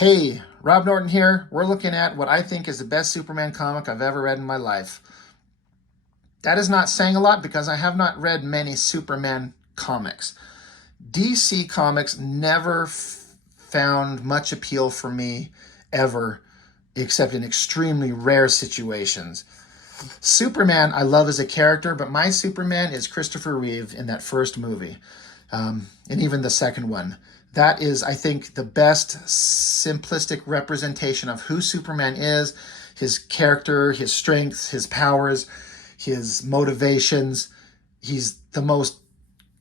Hey, Rob Norton here. We're looking at what I think is the best Superman comic I've ever read in my life. That is not saying a lot because I have not read many Superman comics. DC Comics never found much appeal for me ever, except in extremely rare situations. Superman, I love as a character, but my Superman is Christopher Reeve in that first movie, and even the second one. That is, I think, the best simplistic representation of who Superman is, his character, his strengths, his powers, his motivations. He's the most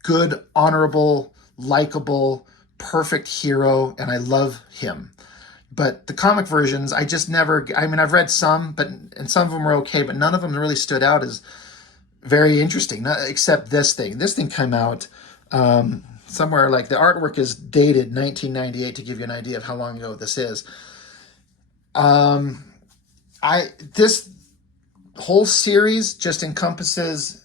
good, honorable, likable, perfect hero, and I love him. But the comic versions, I just never, I mean, I've read some, and some of them were okay, but none of them really stood out as very interesting, except this thing. This thing came out somewhere, like the artwork is dated 1998 to give you an idea of how long ago this is. This whole series just encompasses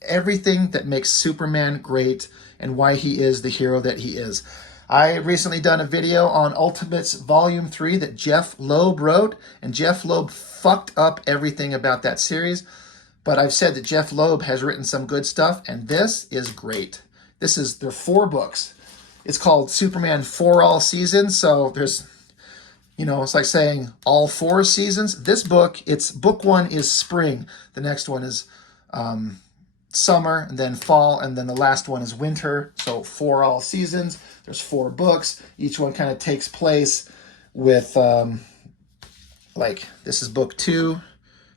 everything that makes Superman great and why he is the hero that he is. I recently done a video on Ultimates Volume 3 that Jeff Loeb wrote, and Jeff Loeb fucked up everything about that series. But I've said that Jeff Loeb has written some good stuff, and this is great. There are 4 books. It's called Superman for All Seasons, so there's, it's like saying all 4 seasons. This book, book 1 is spring. The next one is summer, and then fall, and then the last one is winter. So for all seasons. There's 4 books. Each one kind of takes place with, this is book 2,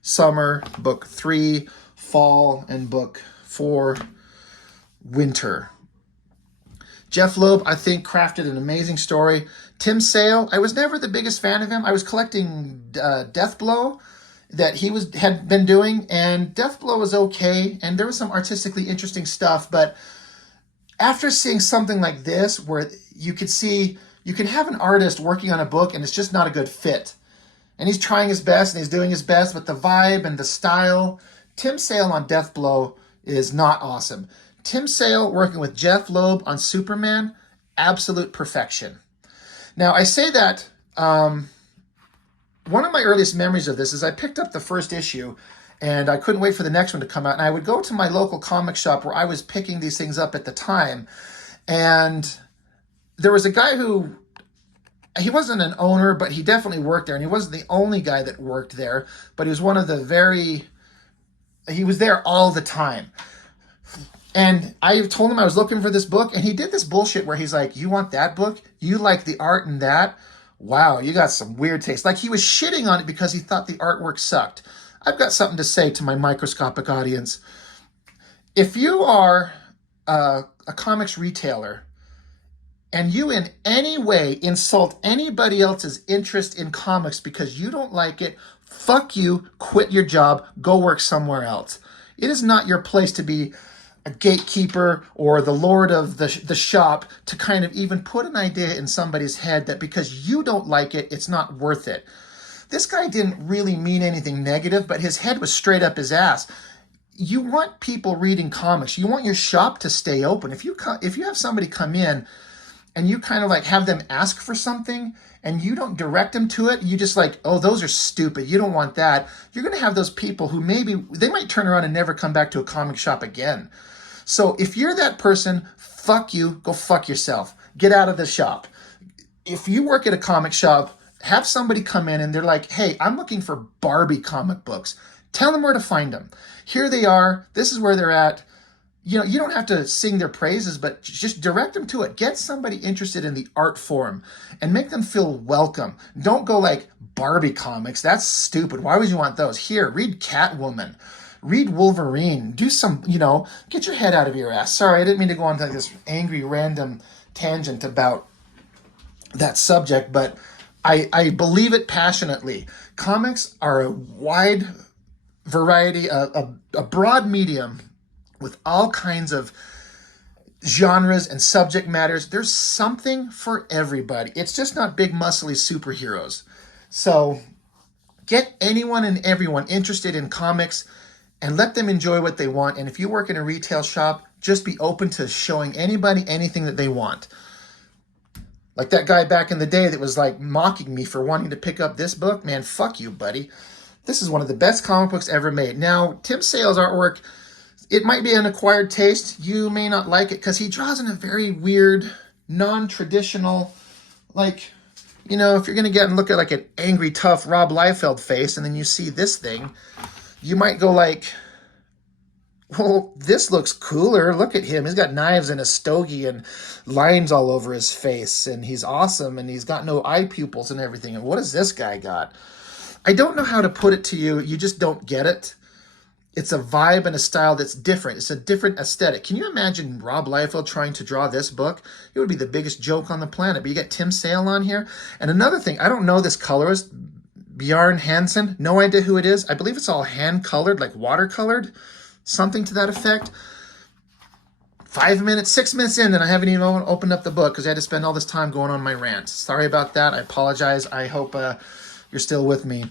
summer, book 3, fall, and book 4, winter. Jeff Loeb, I think, crafted an amazing story. Tim Sale, I was never the biggest fan of him. I was collecting Deathblow that he had been doing, and Deathblow was okay, and there was some artistically interesting stuff, but after seeing something like this, where you can have an artist working on a book and it's just not a good fit. And he's trying his best and he's doing his best, but the vibe and the style, Tim Sale on Deathblow is not awesome. Tim Sale working with Jeff Loeb on Superman, absolute perfection. Now, I say that one of my earliest memories of this is I picked up the first issue and I couldn't wait for the next one to come out. And I would go to my local comic shop where I was picking these things up at the time. And there was a guy he wasn't an owner, but he definitely worked there. And he wasn't the only guy that worked there, but he was one of he was there all the time. And I told him I was looking for this book, and he did this bullshit where he's like, you want that book? You like the art in that? Wow, you got some weird taste. Like, he was shitting on it because he thought the artwork sucked. I've got something to say to my microscopic audience. If you are a comics retailer and you in any way insult anybody else's interest in comics because you don't like it, fuck you, quit your job, go work somewhere else. It is not your place to be a gatekeeper or the lord of the shop to kind of even put an idea in somebody's head that because you don't like it, it's not worth it. This guy didn't really mean anything negative, but his head was straight up his ass. You want people reading comics. You want your shop to stay open. If you have somebody come in and you kind of like have them ask for something and you don't direct them to it, you just like, oh, those are stupid. You don't want that. You're going to have those people who they might turn around and never come back to a comic shop again. So if you're that person, fuck you, go fuck yourself. Get out of the shop. If you work at a comic shop, have somebody come in and they're like, hey, I'm looking for Barbie comic books. Tell them where to find them. Here they are. This is where they're at. You don't have to sing their praises, but just direct them to it. Get somebody interested in the art form and make them feel welcome. Don't go like Barbie comics. That's stupid. Why would you want those? Here, read Catwoman. Read Wolverine. Do some, get your head out of your ass. Sorry, I didn't mean to go on to this angry random tangent about that subject, but I believe it passionately. Comics are a wide variety, a broad medium with all kinds of genres and subject matters. There's something for everybody. It's just not big, muscly superheroes. So get anyone and everyone interested in comics and let them enjoy what they want. And if you work in a retail shop, just be open to showing anybody anything that they want. Like that guy back in the day that was like mocking me for wanting to pick up this book. Man, fuck you, buddy. This is one of the best comic books ever made. Now, Tim Sale's artwork, it might be an acquired taste. You may not like it because he draws in a very weird, non-traditional, like, you know, if you're going to get and look at like an angry, tough Rob Liefeld face and then you see this thing, you might go like, well, this looks cooler. Look at him. He's got knives and a stogie and lines all over his face, and he's awesome, and he's got no eye pupils and everything. And what has this guy got? I don't know how to put it to you. You just don't get it. It's a vibe and a style that's different. It's a different aesthetic. Can you imagine Rob Liefeld trying to draw this book? It would be the biggest joke on the planet. But you got Tim Sale on here. And another thing, I don't know this colorist, Bjarne Hansen. No idea who it is. I believe it's all hand-colored, like watercolored. Something to that effect. 6 minutes in, and I haven't even opened up the book because I had to spend all this time going on my rant. Sorry about that. I apologize. I hope you're still with me.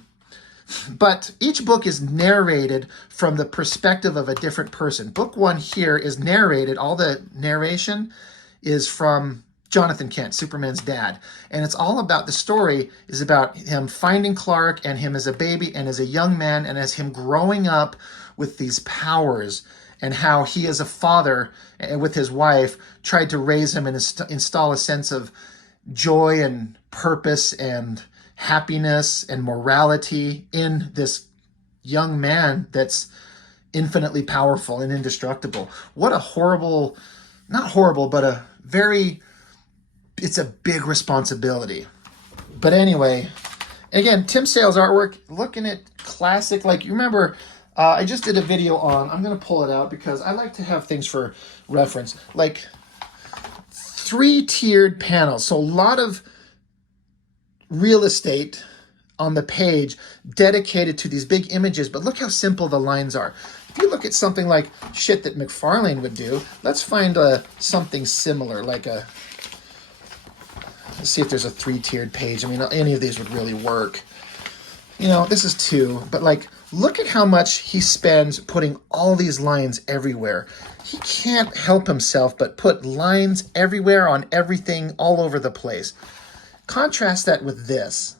But each book is narrated from the perspective of a different person. Book 1 here is narrated. All the narration is from Jonathan Kent, Superman's dad. And it's all about, the story is about him finding Clark and him as a baby and as a young man and as him growing up with these powers, and how he as a father and with his wife tried to raise him and install a sense of joy and purpose and happiness and morality in this young man that's infinitely powerful and indestructible. What a horrible, not horrible, but it's a big responsibility. But anyway, again, Tim Sale's artwork, looking at classic, like you remember, I just did a video on, I'm going to pull it out because I like to have things for reference, like 3-tiered panels. So a lot of real estate on the page dedicated to these big images, but look how simple the lines are. If you look at something like shit that McFarlane would do, let's find something similar, like let's see if there's a 3-tiered page. I mean, any of these would really work. You know, this is 2, but like, look at how much he spends putting all these lines everywhere. He can't help himself but put lines everywhere on everything all over the place. Contrast that with this.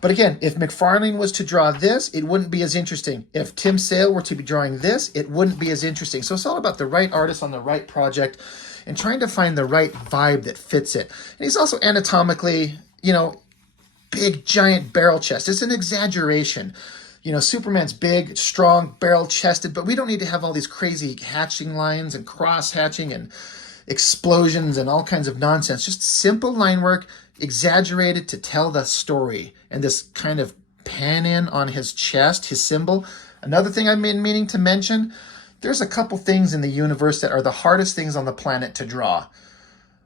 But again, if McFarlane was to draw this, it wouldn't be as interesting. If Tim Sale were to be drawing this, it wouldn't be as interesting. So it's all about the right artist on the right project and trying to find the right vibe that fits it. And he's also anatomically, you know, big, giant barrel chest. It's an exaggeration. You know, Superman's big, strong, barrel-chested, but we don't need to have all these crazy hatching lines and cross-hatching and explosions and all kinds of nonsense. Just simple line work, exaggerated to tell the story. And this kind of pan-in on his chest, his symbol. Another thing I've been meaning to mention, there's a couple things in the universe that are the hardest things on the planet to draw.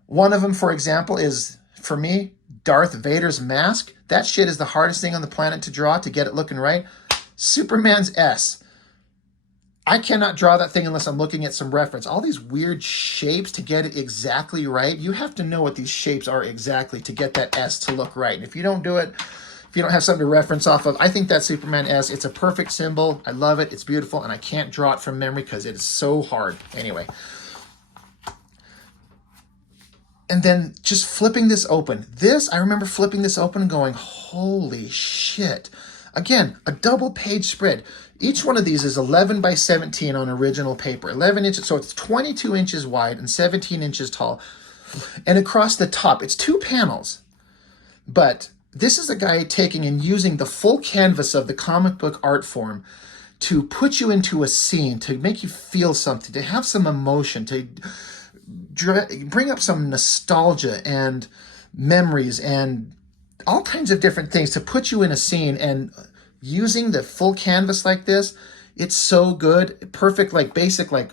One of them, for example, is, for me, Darth Vader's mask. That shit is the hardest thing on the planet to draw, to get it looking right. Superman's S. I cannot draw that thing unless I'm looking at some reference. All these weird shapes to get it exactly right. You have to know what these shapes are exactly to get that S to look right. And if you don't do it, if you don't have something to reference off of, I think that Superman S, it's a perfect symbol. I love it. It's beautiful. And I can't draw it from memory because it is so hard. Anyway. And then just flipping this open. This, I remember flipping this open and going, holy shit. Again, a double page spread. Each one of these is 11 by 17 on original paper. 11 inches, so it's 22 inches wide and 17 inches tall. And across the top, it's 2 panels. But this is a guy taking and using the full canvas of the comic book art form to put you into a scene, to make you feel something, to have some emotion, to bring up some nostalgia and memories and all kinds of different things, to put you in a scene. And using the full canvas like this, it's so good. Perfect, like basic, like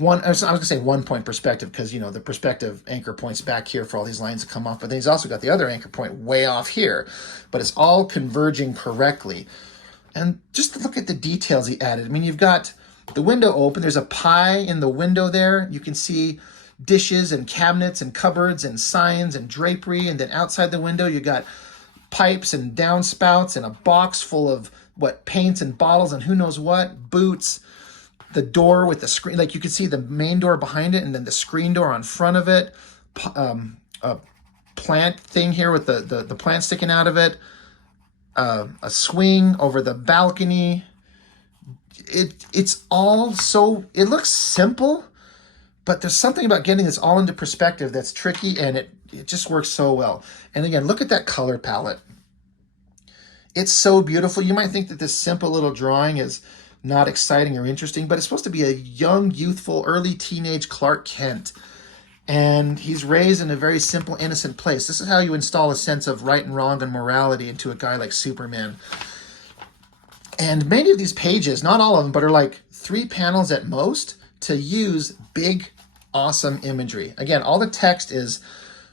I was gonna say 1 point perspective, because you know the perspective anchor point's back here for all these lines to come off, but then he's also got the other anchor point way off here, but it's all converging correctly. And just look at the details he added. I mean, you've got the window open, there's a pie in the window there. You can see dishes and cabinets and cupboards and signs and drapery, and then outside the window you got pipes and downspouts and a box full of paints and bottles and who knows what, boots. The door with the screen, like you can see the main door behind it and then the screen door on front of it. a plant thing here with the plant sticking out of it. A swing over the balcony. It's all so, it looks simple, but there's something about getting this all into perspective that's tricky, and it just works so well. And again, look at that color palette. It's so beautiful. You might think that this simple little drawing is not exciting or interesting, but it's supposed to be a young, youthful, early teenage Clark Kent. And he's raised in a very simple, innocent place. This is how you install a sense of right and wrong and morality into a guy like Superman. And many of these pages, not all of them, but are like 3 panels at most to use big, awesome imagery. Again, all the text is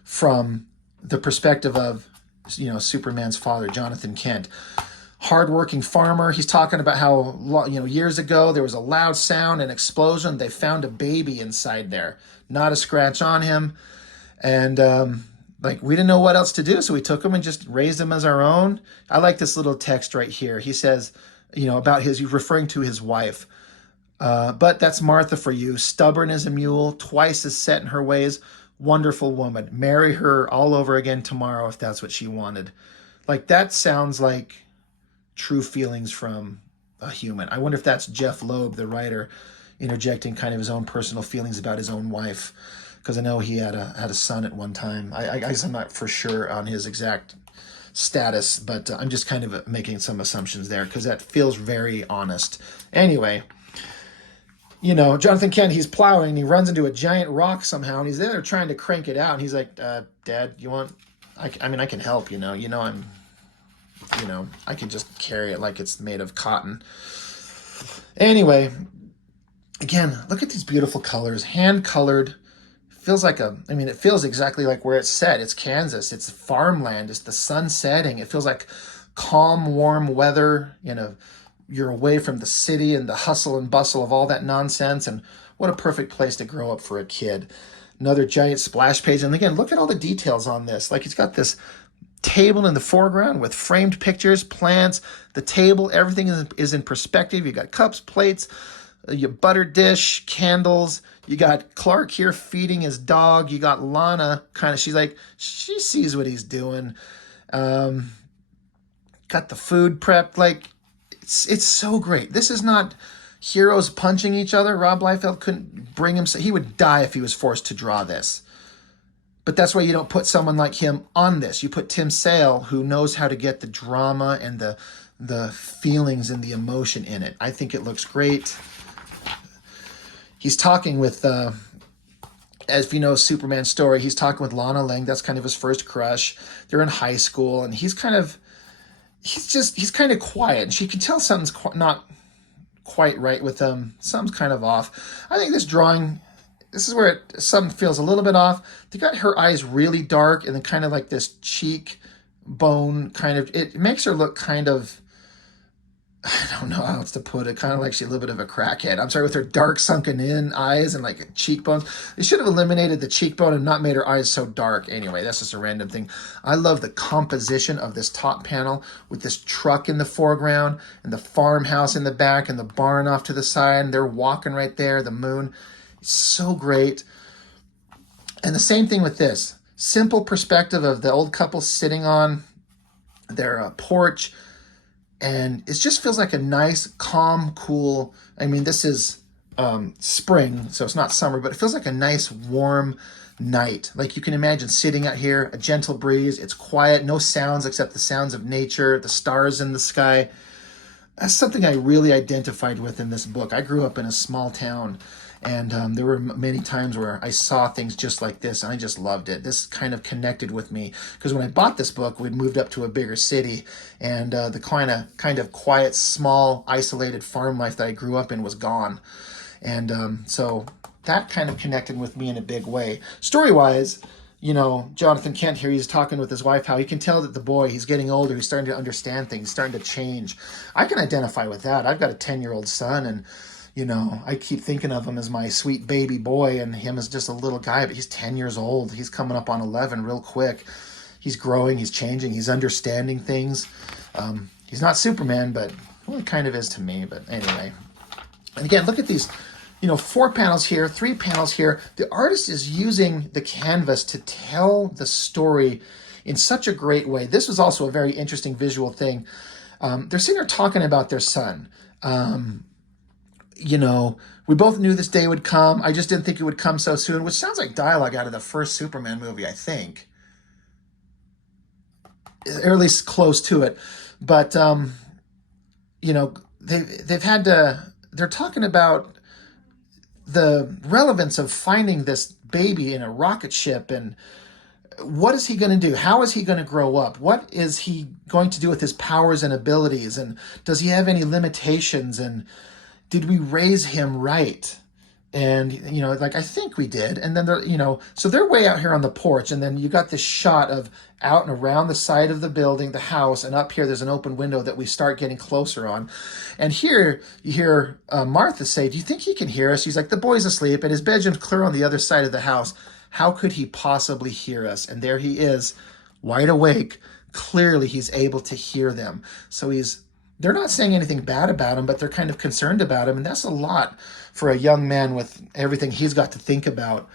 from the perspective of, Superman's father, Jonathan Kent. Hardworking farmer. He's talking about how, years ago there was a loud sound, an explosion. They found a baby inside there. Not a scratch on him. And we didn't know what else to do, so we took him and just raised him as our own. I like this little text right here. He says, about he's referring to his wife. But that's Martha for you. Stubborn as a mule, twice as set in her ways. Wonderful woman. Marry her all over again tomorrow if that's what she wanted. Like, that sounds like true feelings from a human. I wonder if that's Jeff Loeb, the writer, interjecting kind of his own personal feelings about his own wife, because I know he had a son at one time. I guess I'm not for sure on his exact status, but I'm just kind of making some assumptions there because that feels very honest. Anyway, Jonathan Kent, he's plowing and he runs into a giant rock somehow, and he's there trying to crank it out, and he's like, Dad, you want, I can help, I can just carry it like it's made of cotton. Anyway, again, look at these beautiful colors, hand-colored. Feels like it feels exactly like where it's set. It's Kansas. It's farmland. It's the sun setting. It feels like calm, warm weather. You're away from the city and the hustle and bustle of all that nonsense. And what a perfect place to grow up for a kid. Another giant splash page. And again, look at all the details on this. Like, it's got this table in the foreground with framed pictures, plants, the table, everything is in perspective. You got cups, plates, your butter dish, candles. You got Clark here feeding his dog. You got Lana she sees what he's doing. Got the food prepped. Like, it's so great. This is not heroes punching each other. Rob Liefeld couldn't bring him. He would die if he was forced to draw this. But that's why you don't put someone like him on this. You put Tim Sale, who knows how to get the drama and the feelings and the emotion in it. I think it looks great. He's talking with, as if you know Superman's story, he's talking with Lana Lang. That's kind of his first crush. They're in high school, and he's kind of quiet. And she can tell something's not quite right with him. Something's kind of off. I think this drawing, this is where something feels a little bit off. They got her eyes really dark, and then kind of like this cheek bone kind of, it makes her look kind of, I don't know how else to put it, kind of like she's a little bit of a crackhead. I'm sorry, with her dark sunken in eyes and like cheekbones. They should have eliminated the cheekbone and not made her eyes so dark. Anyway, that's just a random thing. I love the composition of this top panel with this truck in the foreground and the farmhouse in the back and the barn off to the side. And they're walking right there, the moon. It's so great. And the same thing with this. Simple perspective of the old couple sitting on their porch. And it just feels like a nice, calm, cool, this is spring, so it's not summer, but it feels like a nice, warm night. Like, you can imagine sitting out here, a gentle breeze, it's quiet, no sounds except the sounds of nature, the stars in the sky. That's something I really identified with in this book. I grew up in a small town, and there were many times where I saw things just like this, and I just loved it. This kind of connected with me, because when I bought this book, we'd moved up to a bigger city, and the kind of quiet, small, isolated farm life that I grew up in was gone. And so that kind of connected with me in a big way. Story-wise, Jonathan Kent here, he's talking with his wife, how he can tell that the boy, he's getting older, he's starting to understand things, starting to change. I can identify with that. I've got a 10-year-old son, and I keep thinking of him as my sweet baby boy and him as just a little guy, but he's 10 years old. He's coming up on 11 real quick. He's growing, he's changing, he's understanding things. He's not Superman, but well, he kind of is to me. But anyway, and again, look at these, 4 panels here, 3 panels here. The artist is using the canvas to tell the story in such a great way. This was also a very interesting visual thing. They're sitting there talking about their son. We both knew this day would come. I just didn't think it would come so soon, which sounds like dialogue out of the first Superman movie, I think. Or at least close to it. But, they've had to, they're talking about the relevance of finding this baby in a rocket ship, and what is he going to do? How is he going to grow up? What is he going to do with his powers and abilities? And does he have any limitations? And did we raise him right? And, I think we did. And then so they're way out here on the porch. And then you got this shot of out and around the side of the building, the house. And up here, there's an open window that we start getting closer on. And here you hear Martha say, "Do you think he can hear us?" She's like, "The boy's asleep and his bedroom's clear on the other side of the house. How could he possibly hear us?" And there he is, wide awake. Clearly, he's able to hear them. So they're not saying anything bad about him, but they're kind of concerned about him. And that's a lot for a young man with everything he's got to think about.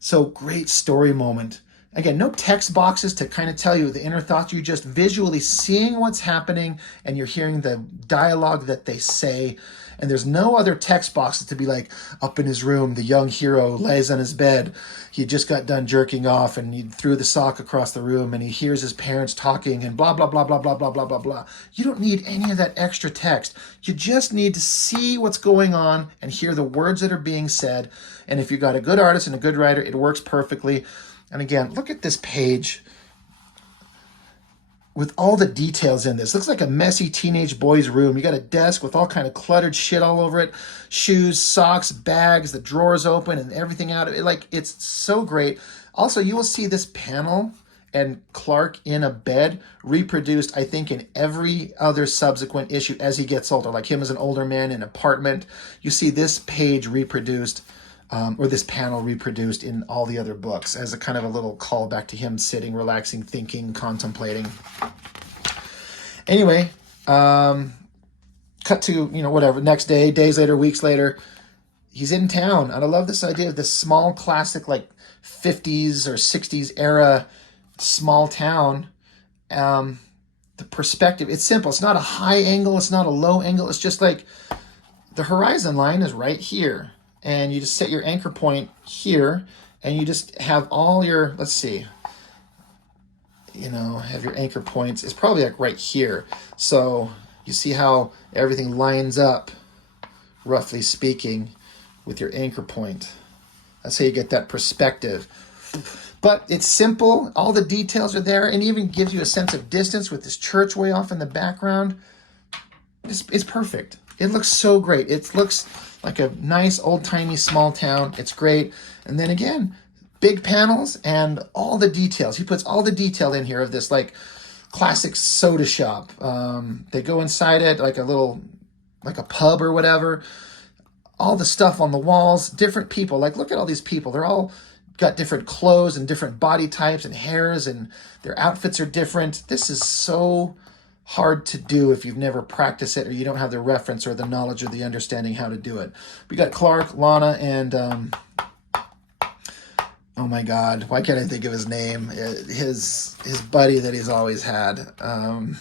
So great story moment. Again, no text boxes to kind of tell you the inner thoughts. You're just visually seeing what's happening and you're hearing the dialogue that they say. And there's no other text boxes to be like, up in his room, the young hero lays on his bed. He just got done jerking off and he threw the sock across the room and he hears his parents talking and blah, blah, blah, blah, blah, blah, blah, blah, blah. You don't need any of that extra text. You just need to see what's going on and hear the words that are being said. And if you've got a good artist and a good writer, it works perfectly. And again, look at this page with all the details in this. Looks like a messy teenage boy's room. You got a desk with all kind of cluttered shit all over it. Shoes, socks, bags, the drawers open and everything out of it. It's so great. Also, you will see this panel and Clark in a bed reproduced, I think, in every other subsequent issue as he gets older. Like him as an older man in an apartment. You see this page reproduced, or this panel reproduced in all the other books as a kind of a little callback to him sitting, relaxing, thinking, contemplating. Anyway, cut to, whatever, next day, days later, weeks later, he's in town. And I love this idea of this small classic, 50s or 60s era small town. The perspective, it's simple. It's not a high angle. It's not a low angle. It's just like the horizon line is right here. And you just set your anchor point here, and you just have all your, let's see, have your anchor points. It's probably right here. So you see how everything lines up, roughly speaking, with your anchor point. That's how you get that perspective. But it's simple. All the details are there, and even gives you a sense of distance with this church way off in the background. It's perfect. It looks so great. It looks like a nice old-timey small town. It's great. And then again, big panels and all the details. He puts all the detail in here of this classic soda shop. They go inside it like a pub or whatever. All the stuff on the walls, different people. Look at all these people. They're all got different clothes and different body types and hairs, and their outfits are different. This is so hard to do if you've never practiced it or you don't have the reference or the knowledge or the understanding how to do it. We got Clark, Lana, and oh my God, why can't I think of his name? His buddy that he's always had. Oh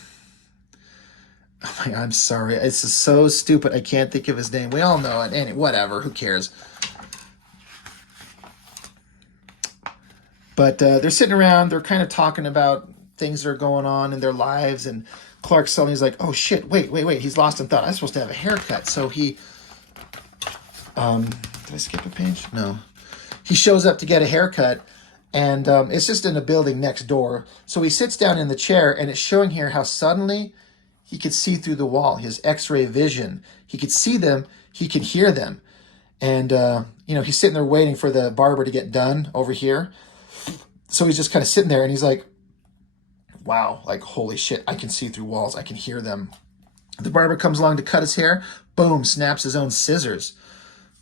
my God, I'm sorry. It's just so stupid. I can't think of his name. We all know it. And whatever, who cares? But they're sitting around. They're kind of talking about things that are going on in their lives, and Clark suddenly is like, oh shit, wait, he's lost in thought. I'm supposed to have a haircut. So he, did I skip a page? No. He shows up to get a haircut, and it's just in a building next door. So he sits down in the chair, and it's showing here how suddenly he could see through the wall, his x-ray vision. He could see them, he could hear them. And, he's sitting there waiting for the barber to get done over here. So he's just kind of sitting there, and he's like, wow, holy shit, I can see through walls. I can hear them. The barber comes along to cut his hair. Boom, snaps his own scissors.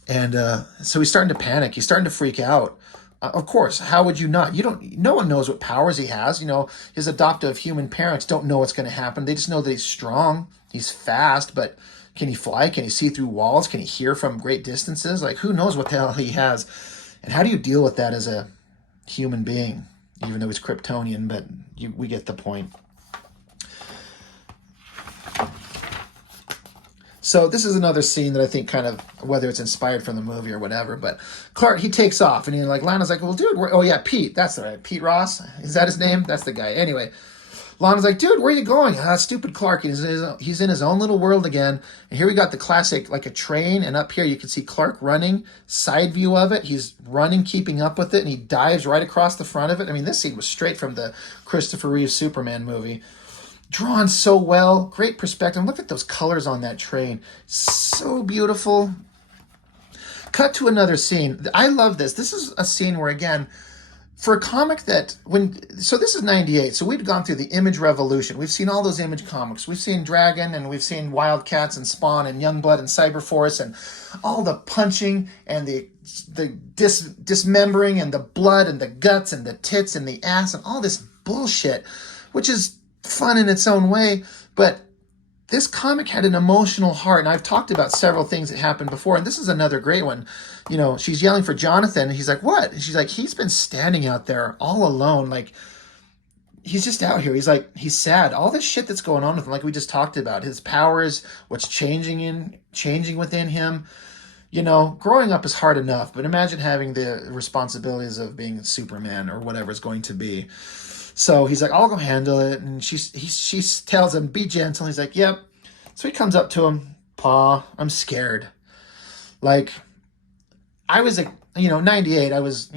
And so he's starting to panic. He's starting to freak out. Of course, how would you not? No one knows what powers he has. His adoptive human parents don't know what's going to happen. They just know that he's strong. He's fast, but Can he fly? Can he see through walls? Can he hear from great distances? Like, who knows what the hell he has? And how do you deal with that as a human being? Even though he's Kryptonian, but we get the point. So this is another scene that I think kind of, whether it's inspired from the movie or whatever, but Clark, he takes off, and Lana's like, well, dude, oh yeah, Pete, that's right, Pete Ross, is that his name? That's the guy. Anyway, Lana's like, dude, where are you going? Stupid Clark, he's in his own little world again, and here we got the classic, like a train, and up here you can see Clark running, side view of it, he's running, keeping up with it, and he dives right across the front of it. I mean, this scene was straight from the Christopher Reeve Superman movie. Drawn so well, great perspective. Look at those colors on that train. So beautiful. Cut to another scene. I love this. This is a scene where, again, for a comic so this is 98, so we'd gone through the Image revolution. We've seen all those Image comics. We've seen Dragon, and we've seen Wildcats and Spawn and Youngblood and Cyberforce and all the punching and the dismembering and the blood and the guts and the tits and the ass and all this bullshit, which is fun in its own way, but this comic had an emotional heart, and I've talked about several things that happened before, and this is another great one. She's yelling for Jonathan, and he's like, what? And she's like, he's been standing out there all alone, like, he's just out here. He's like, he's sad. All this shit that's going on with him, like we just talked about, his powers, what's changing within him. Growing up is hard enough, but imagine having the responsibilities of being Superman or whatever it's going to be. So he's like, I'll go handle it. And she tells him, be gentle. He's like, yep. So he comes up to him, Pa, I'm scared. Like, I was, 98, I was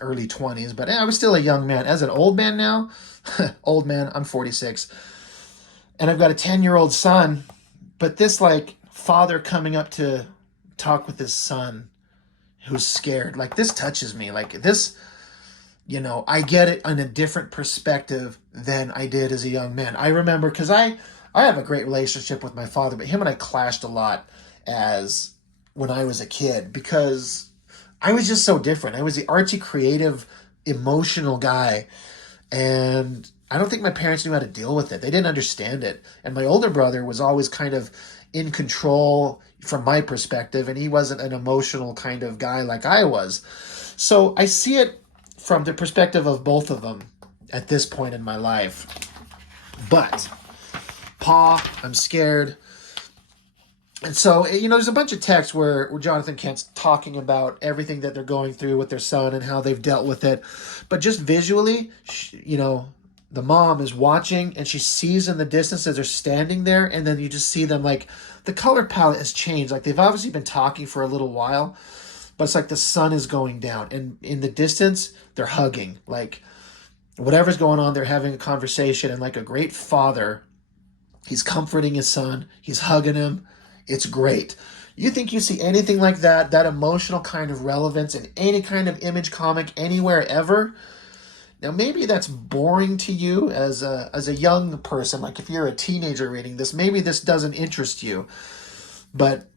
early 20s, but I was still a young man. As an old man now, old man, I'm 46. And I've got a 10-year-old son. But this, like, father coming up to talk with his son who's scared, like, this touches me. Like, this... I get it in a different perspective than I did as a young man. I remember, because I have a great relationship with my father, but him and I clashed a lot as when I was a kid, because I was just so different. I was the artsy, creative, emotional guy, and I don't think my parents knew how to deal with it. They didn't understand it. And my older brother was always kind of in control from my perspective, and he wasn't an emotional kind of guy like I was. So I see it from the perspective of both of them at this point in my life. But, Pa, I'm scared. And so, there's a bunch of texts where Jonathan Kent's talking about everything that they're going through with their son and how they've dealt with it. But just visually, the mom is watching and she sees in the distance as they're standing there, and then you just see them, like, the color palette has changed. Like, they've obviously been talking for a little while, but it's like the sun is going down, and in the distance, they're hugging. Like, whatever's going on, they're having a conversation, and like a great father, he's comforting his son, he's hugging him. It's great. You think you see anything like that emotional kind of relevance in any kind of Image comic anywhere ever? Now, maybe that's boring to you as a young person. Like, if you're a teenager reading this, maybe this doesn't interest you. But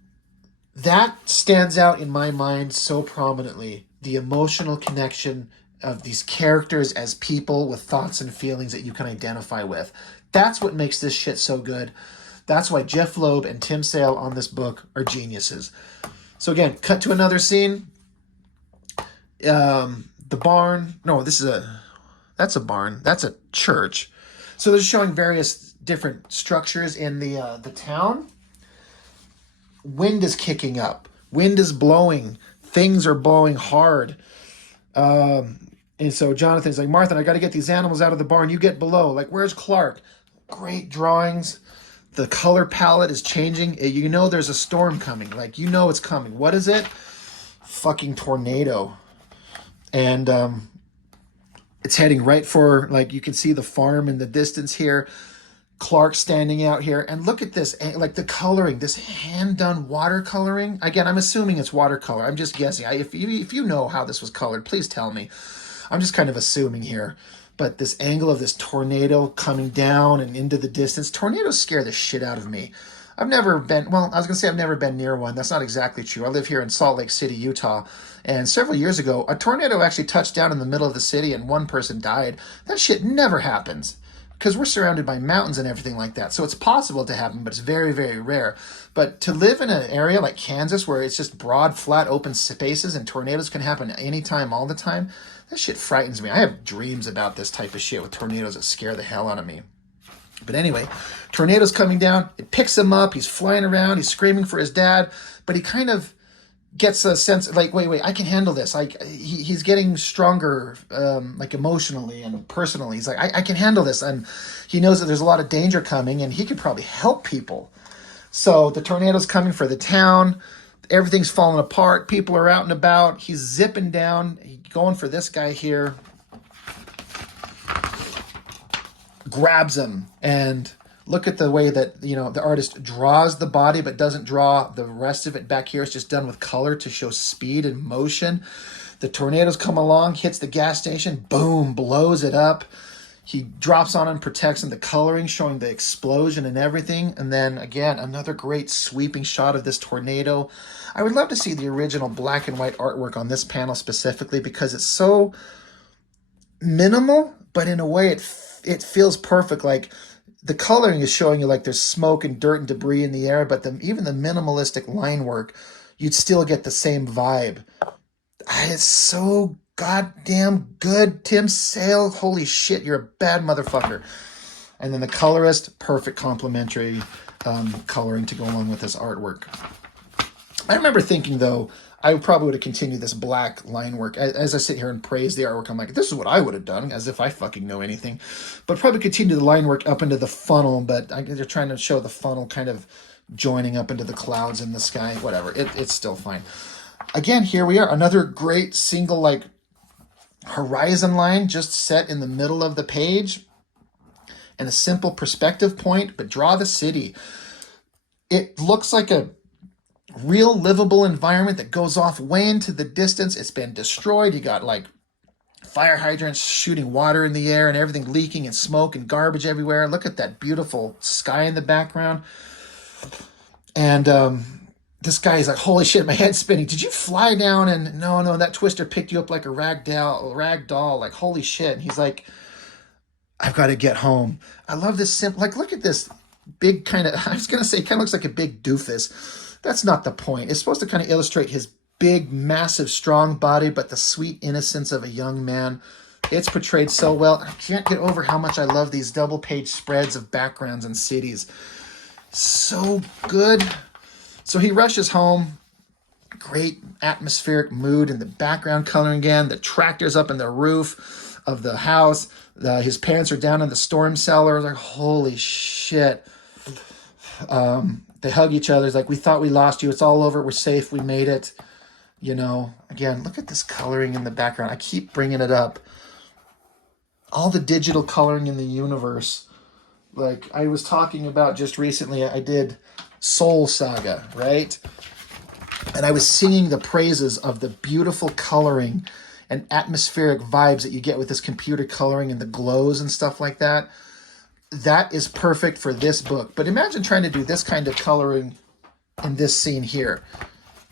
that stands out in my mind so prominently. The emotional connection of these characters as people with thoughts and feelings that you can identify with. That's what makes this shit so good. That's why Jeff Loeb and Tim Sale on this book are geniuses. So again, cut to another scene. The barn. No, that's a barn. That's a church. So they're showing various different structures in the town. Wind is kicking up. Wind is blowing. Things are blowing hard. And so Jonathan's like, Martha, I got to get these animals out of the barn. You get below. Like, where's Clark? Great drawings. The color palette is changing. There's a storm coming. Like, it's coming. What is it? Fucking tornado. And it's heading right for, like, you can see the farm in the distance here. Clark standing out here, and look at this, like the coloring, this hand-done watercoloring. Again, I'm assuming it's watercolor. I'm just guessing. If you know how this was colored, please tell me. I'm just kind of assuming here. But this angle of this tornado coming down and into the distance, tornadoes scare the shit out of me. I've never been near one. That's not exactly true. I live here in Salt Lake City, Utah, and several years ago, a tornado actually touched down in the middle of the city and one person died. That shit never happens. because we're surrounded by mountains and everything like that. So it's possible to happen, but it's very, very rare. But to live in an area like Kansas where it's just broad, flat, open spaces and tornadoes can happen anytime, all the time, that shit frightens me. I have dreams about this type of shit with tornadoes that scare the hell out of me. But anyway, tornado's coming down. It picks him up. He's flying around. He's screaming for his dad. But he kind of gets a sense like, wait, I can handle this. He's getting stronger, like emotionally and personally. He's like, I can handle this. And he knows that there's a lot of danger coming and he could probably help people. So the tornado's coming for the town. Everything's falling apart. People are out and about. He's zipping down, going for this guy here. Grabs him, and look at the way that, the artist draws the body but doesn't draw the rest of it back here. It's just done with color to show speed and motion. The tornadoes come along, hits the gas station, boom, blows it up. He drops on and protects him, the coloring showing the explosion and everything. And then again, another great sweeping shot of this tornado. I would love to see the original black and white artwork on this panel specifically because it's so minimal, but in a way it feels perfect. Like the coloring is showing you like there's smoke and dirt and debris in the air, but even the minimalistic line work, you'd still get the same vibe. It's so goddamn good. Tim Sale, holy shit, you're a bad motherfucker. And then the colorist, perfect complementary coloring to go along with this artwork. I remember thinking, though, I probably would have continued this black line work. As I sit here and praise the artwork, I'm like, this is what I would have done, as if I fucking know anything. But probably continue the line work up into the funnel, but they're trying to show the funnel kind of joining up into the clouds in the sky. Whatever, it's still fine. Again, here we are, another great single, like, horizon line just set in the middle of the page. And a simple perspective point, but draw the city. It looks like a real livable environment that goes off way into the distance. It's been destroyed. You got like fire hydrants shooting water in the air and everything leaking and smoke and garbage everywhere. Look at that beautiful sky in the background. And this guy is like, holy shit, my head's spinning. Did you fly down? And no, that twister picked you up like a rag doll. Like, holy shit. And he's like, I've got to get home. I love this simple, like, look at this big kind of, I was going to say, kind of looks like a big doofus. That's not the point. It's supposed to kind of illustrate his big, massive, strong body, but the sweet innocence of a young man. It's portrayed so well. I can't get over how much I love these double-page spreads of backgrounds and cities. So good. So he rushes home. Great atmospheric mood in the background coloring again. The tractor's up in the roof of the house. His parents are down in the storm cellar. Like, holy shit. They hug each other. It's like, we thought we lost you. It's all over. We're safe. We made it. Again, look at this coloring in the background. I keep bringing it up. All the digital coloring in the universe. Like I was talking about just recently, I did Soul Saga, right? And I was singing the praises of the beautiful coloring and atmospheric vibes that you get with this computer coloring and the glows and stuff like that. That is perfect for this book. But imagine trying to do this kind of coloring in this scene here.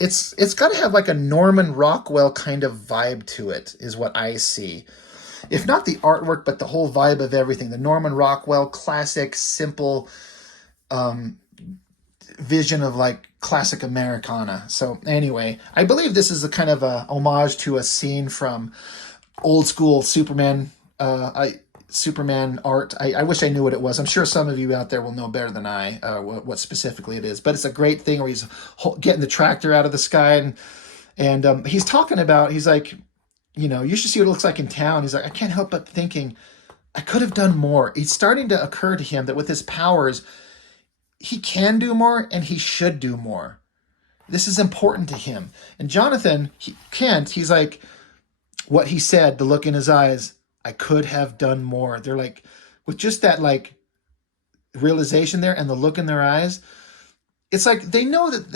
It's got to have like a Norman Rockwell kind of vibe to it, is what I see. If not the artwork, but the whole vibe of everything. The Norman Rockwell classic, simple vision of like classic Americana. So anyway, I believe this is a kind of a homage to a scene from old school Superman Superman art. I wish I knew what it was. I'm sure some of you out there will know better than I what specifically it is. But it's a great thing where he's getting the tractor out of the sky and he's talking about, he's like, you should see what it looks like in town. He's like, I can't help but thinking I could have done more. It's starting to occur to him that with his powers, he can do more and he should do more. This is important to him. And Jonathan, he's like, what he said, the look in his eyes, I could have done more. They're like, with just that like realization there and the look in their eyes, it's like they know that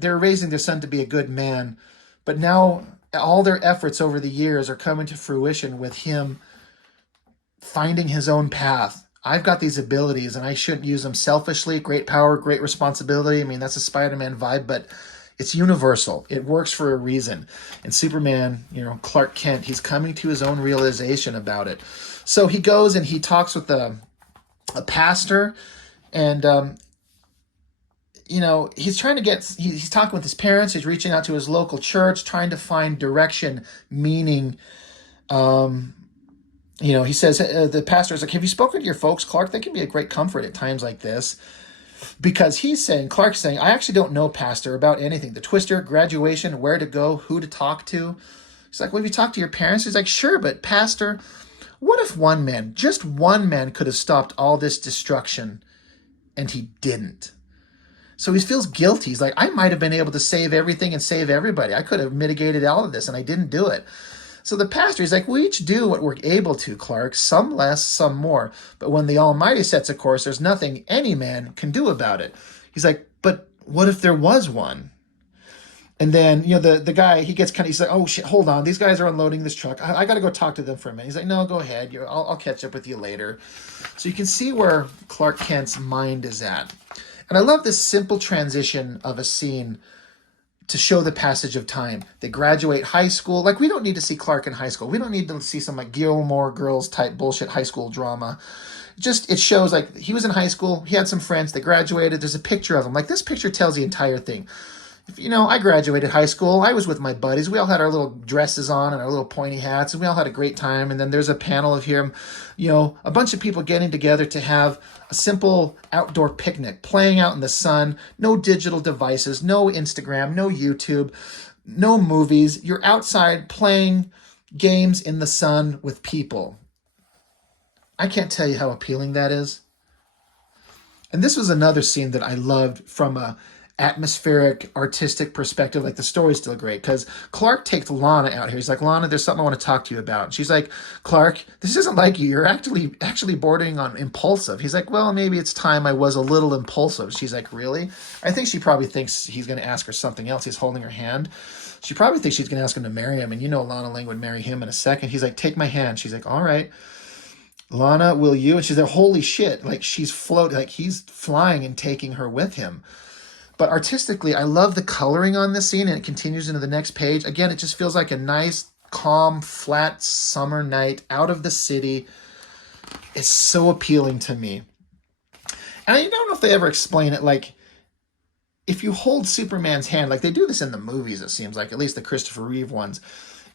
they're raising their son to be a good man, but now all their efforts over the years are coming to fruition with him finding his own path. I've got these abilities and I shouldn't use them selfishly. Great power, great responsibility. I mean, that's a Spider-Man vibe, but it's universal. It works for a reason. And Superman, Clark Kent, he's coming to his own realization about it. So he goes and he talks with the a pastor, and he's trying to he's talking with his parents. He's reaching out to his local church, trying to find direction, meaning. He says, the pastor's like, have you spoken to your folks, Clark? They can be a great comfort at times like this. Because Clark's saying, I actually don't know, Pastor, about anything. The twister, graduation, where to go, who to talk to. He's like, well, have you talked to your parents? He's like, sure, but Pastor, what if one man, just one man, could have stopped all this destruction and he didn't? So he feels guilty. He's like, I might have been able to save everything and save everybody. I could have mitigated all of this and I didn't do it. So the pastor, he's like, we each do what we're able to, Clark, some less, some more. But when the Almighty sets a course, there's nothing any man can do about it. He's like, but what if there was one? And then, the guy, he gets he's like, oh shit, hold on. These guys are unloading this truck. I got to go talk to them for a minute. He's like, no, go ahead. I'll catch up with you later. So you can see where Clark Kent's mind is at. And I love this simple transition of a scene to show the passage of time. They graduate high school. Like, we don't need to see Clark in high school. We don't need to see some like Gilmore Girls type bullshit high school drama. It shows like he was in high school. He had some friends. They graduated. There's a picture of him. Like, this picture tells the entire thing. I graduated high school. I was with my buddies. We all had our little dresses on and our little pointy hats, and we all had a great time. And then there's a panel of him, a bunch of people getting together to have a simple outdoor picnic, playing out in the sun, no digital devices, no Instagram, no YouTube, no movies. You're outside playing games in the sun with people. I can't tell you how appealing that is. And this was another scene that I loved from a atmospheric, artistic perspective. Like, the story's still great because Clark takes Lana out here. He's like, Lana, there's something I want to talk to you about. And she's like, Clark, this isn't like you. You're actually bordering on impulsive. He's like, well, maybe it's time I was a little impulsive. She's like, really? I think she probably thinks he's going to ask her something else. He's holding her hand. She probably thinks she's going to ask him to marry him. And Lana Lang would marry him in a second. He's like, take my hand. She's like, all right. Lana, will you? And she's like, holy shit. Like, she's floating, like he's flying and taking her with him. But artistically, I love the coloring on this scene, and it continues into the next page. Again, it just feels like a nice, calm, flat summer night out of the city. It's so appealing to me. And I don't know if they ever explain it, like, if you hold Superman's hand, like they do this in the movies, it seems like, at least the Christopher Reeve ones,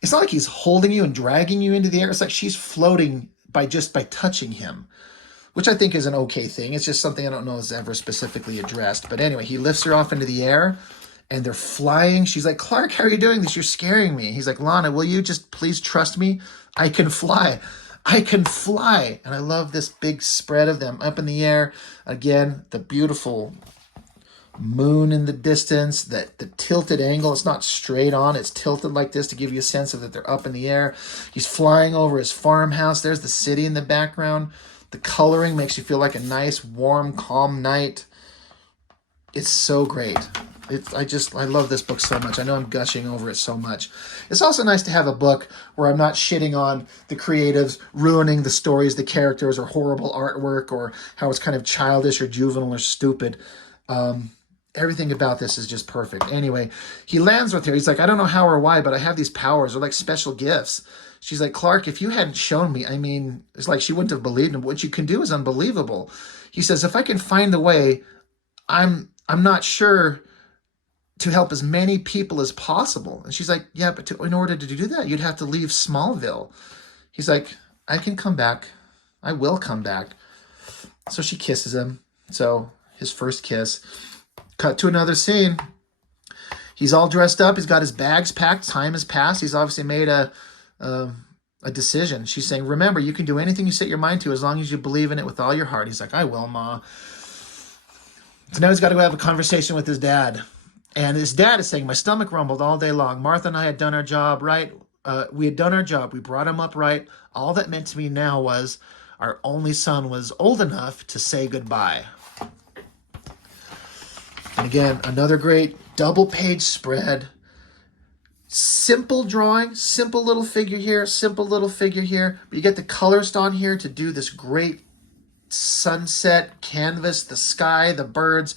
it's not like he's holding you and dragging you into the air. It's like she's floating by touching him, which I think is an okay thing. It's just something I don't know is ever specifically addressed. But anyway, he lifts her off into the air, and they're flying. She's like, Clark, how are you doing this? You're scaring me. He's like, Lana, will you just please trust me? I can fly. I can fly. And I love this big spread of them up in the air. Again, the beautiful moon in the distance, the tilted angle. It's not straight on. It's tilted like this to give you a sense of that they're up in the air. He's flying over his farmhouse. There's the city in the background. The coloring makes you feel like a nice, warm, calm night. It's so great. I love this book so much. I know I'm gushing over it so much. It's also nice to have a book where I'm not shitting on the creatives, ruining the stories, the characters, or horrible artwork, or how it's kind of childish or juvenile or stupid. Everything about this is just perfect. Anyway, he lands with her. He's like, I don't know how or why, but I have these powers. They're like special gifts. She's like, Clark, if you hadn't shown me, I mean, it's like she wouldn't have believed him. What you can do is unbelievable. He says, if I can find the way, I'm not sure, to help as many people as possible. And she's like, yeah, but in order to do that, you'd have to leave Smallville. He's like, I can come back. I will come back. So she kisses him. So his first kiss. Cut to another scene. He's all dressed up. He's got his bags packed. Time has passed. He's obviously made a decision. She's saying, remember, you can do anything you set your mind to as long as you believe in it with all your heart. He's like, I will, Ma. So now he's got to go have a conversation with his dad. And his dad is saying, my stomach rumbled all day long. Martha and I had done our job right. We had done our job. We brought him up right. All that meant to me now was our only son was old enough to say goodbye. And again, another great double-page spread. Simple drawing, simple little figure here, simple little figure here. But you get the colorist on here to do this great sunset canvas, the sky, the birds.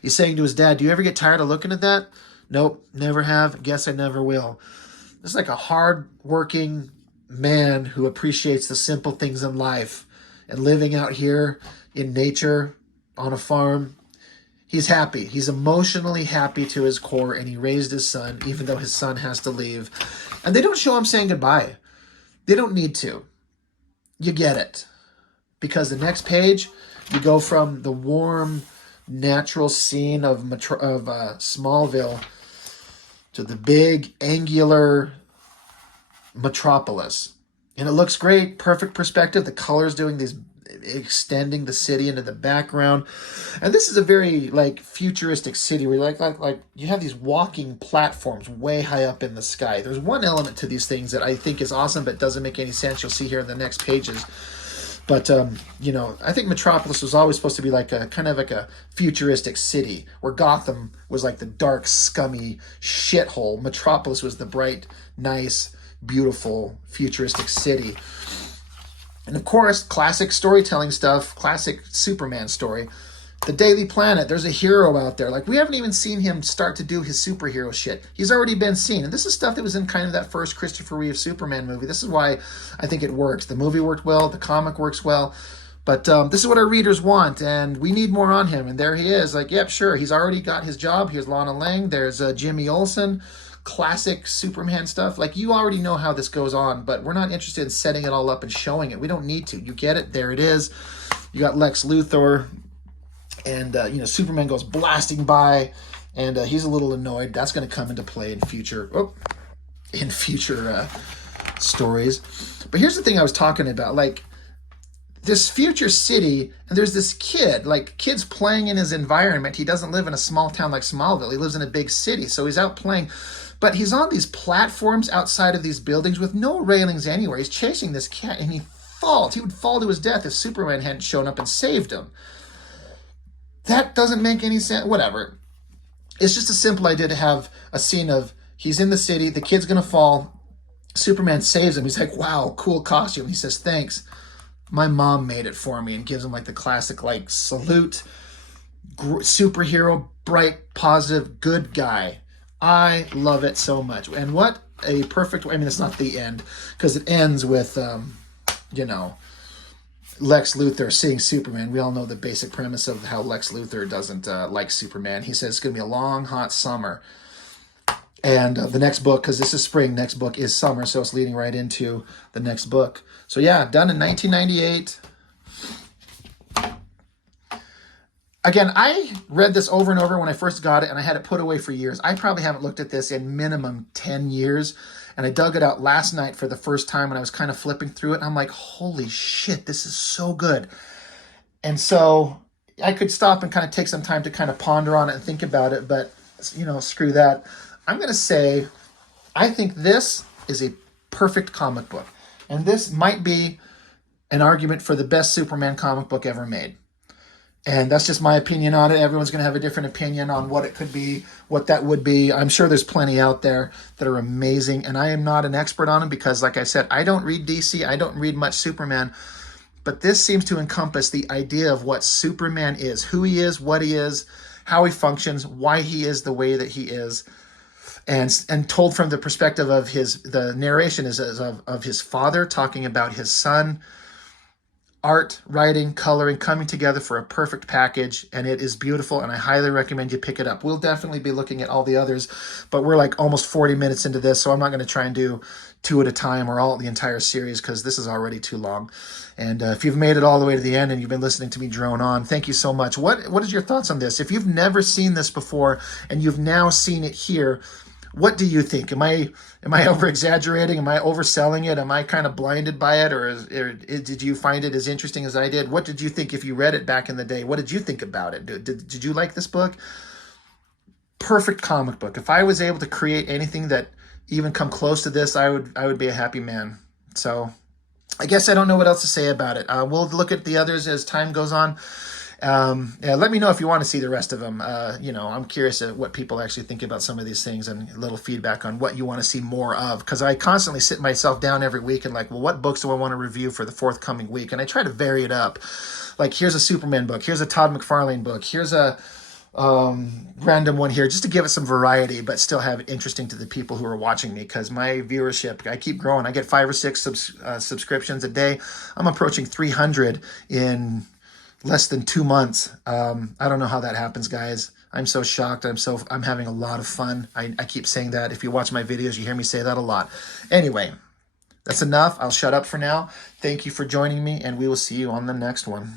He's saying to his dad, do you ever get tired of looking at that? Nope, never have. Guess I never will. This is like a hard-working man who appreciates the simple things in life. and living out here in nature on a farm. He's happy. He's emotionally happy to his core, and he raised his son, even though his son has to leave. And they don't show him saying goodbye. They don't need to. You get it. Because the next page, you go from the warm, natural scene of Smallville to the big, angular Metropolis. And it looks great. Perfect perspective. The colors doing these, extending the city into the background. And this is a very like futuristic city where like you have these walking platforms way high up in the sky. There's one element to these things that I think is awesome but doesn't make any sense. You'll see here in the next pages. But I think Metropolis was always supposed to be like a kind of like a futuristic city where Gotham was like the dark, scummy shithole. Metropolis was the bright, nice, beautiful, futuristic city. And of course, classic storytelling stuff, classic Superman story. The Daily Planet, there's a hero out there. Like, we haven't even seen him start to do his superhero shit. He's already been seen. And this is stuff that was in kind of that first Christopher Reeve Superman movie. This is why I think it works. The movie worked well. The comic works well. But this is what our readers want, and we need more on him. And there he is. Like, yep, sure. He's already got his job. Here's Lana Lang. There's Jimmy Olsen. Classic Superman stuff. Like, you already know how this goes on, but we're not interested in setting it all up and showing it. We don't need to. You get it. There it is. You got Lex Luthor. And, Superman goes blasting by, and he's a little annoyed. That's going to come into play in future stories. But here's the thing I was talking about. Like, this future city, and there's this kid, like, kid's playing in his environment. He doesn't live in a small town like Smallville. He lives in a big city, so he's out playing. But he's on these platforms outside of these buildings with no railings anywhere. He's chasing this cat, and he falls. He would fall to his death if Superman hadn't shown up and saved him. That doesn't make any sense. Whatever. It's just a simple idea to have a scene of he's in the city, the kid's going to fall, Superman saves him. He's like, wow, cool costume. He says, thanks. My mom made it for me, and gives him like the classic like salute. Superhero, bright, positive, good guy. I love it so much. And what a perfect, I mean, it's not the end because it ends with, Lex Luthor seeing Superman. We all know the basic premise of how Lex Luthor doesn't like Superman. He says it's going to be a long, hot summer. And the next book, because this is spring, next book is summer, so it's leading right into the next book. So yeah, done in 1998. Again, I read this over and over when I first got it, and I had it put away for years. I probably haven't looked at this in minimum 10 years. And I dug it out last night for the first time, and I was kind of flipping through it. And I'm like, holy shit, this is so good. And so I could stop and kind of take some time to kind of ponder on it and think about it. But, screw that. I'm going to say I think this is a perfect comic book. And this might be an argument for the best Superman comic book ever made. And that's just my opinion on it. Everyone's going to have a different opinion on what it could be, what that would be. I'm sure there's plenty out there that are amazing. And I am not an expert on them because, like I said, I don't read DC. I don't read much Superman. But this seems to encompass the idea of what Superman is, who he is, what he is, how he functions, why he is the way that he is. And told from the perspective of the narration is of his father talking about his son. Art, writing, coloring, coming together for a perfect package, and it is beautiful, and I highly recommend you pick it up. We'll definitely be looking at all the others, but we're like almost 40 minutes into this, so I'm not going to try and do 2 at a time or all the entire series because this is already too long. And if you've made it all the way to the end and you've been listening to me drone on, thank you so much. What is your thoughts on this? If you've never seen this before and you've now seen it here, what do you think? Am I over-exaggerating? Am I overselling it? Am I kind of blinded by it? Or did you find it as interesting as I did? What did you think if you read it back in the day? What did you think about it? Did you like this book? Perfect comic book. If I was able to create anything that even come close to this, I would be a happy man. So I guess I don't know what else to say about it. We'll look at the others as time goes on. Let me know if you want to see the rest of them. I'm curious at what people actually think about some of these things and a little feedback on what you want to see more of. Because I constantly sit myself down every week and like, well, what books do I want to review for the forthcoming week? And I try to vary it up. Like, here's a Superman book. Here's a Todd McFarlane book. Here's a random one here just to give it some variety, but still have it interesting to the people who are watching me, because my viewership, I keep growing. I get 5 or 6 subscriptions a day. I'm approaching 300 in less than 2 months. I don't know how that happens, guys. I'm so shocked. I'm having a lot of fun. I keep saying that. If you watch my videos, you hear me say that a lot. Anyway, that's enough. I'll shut up for now. Thank you for joining me, and we will see you on the next one.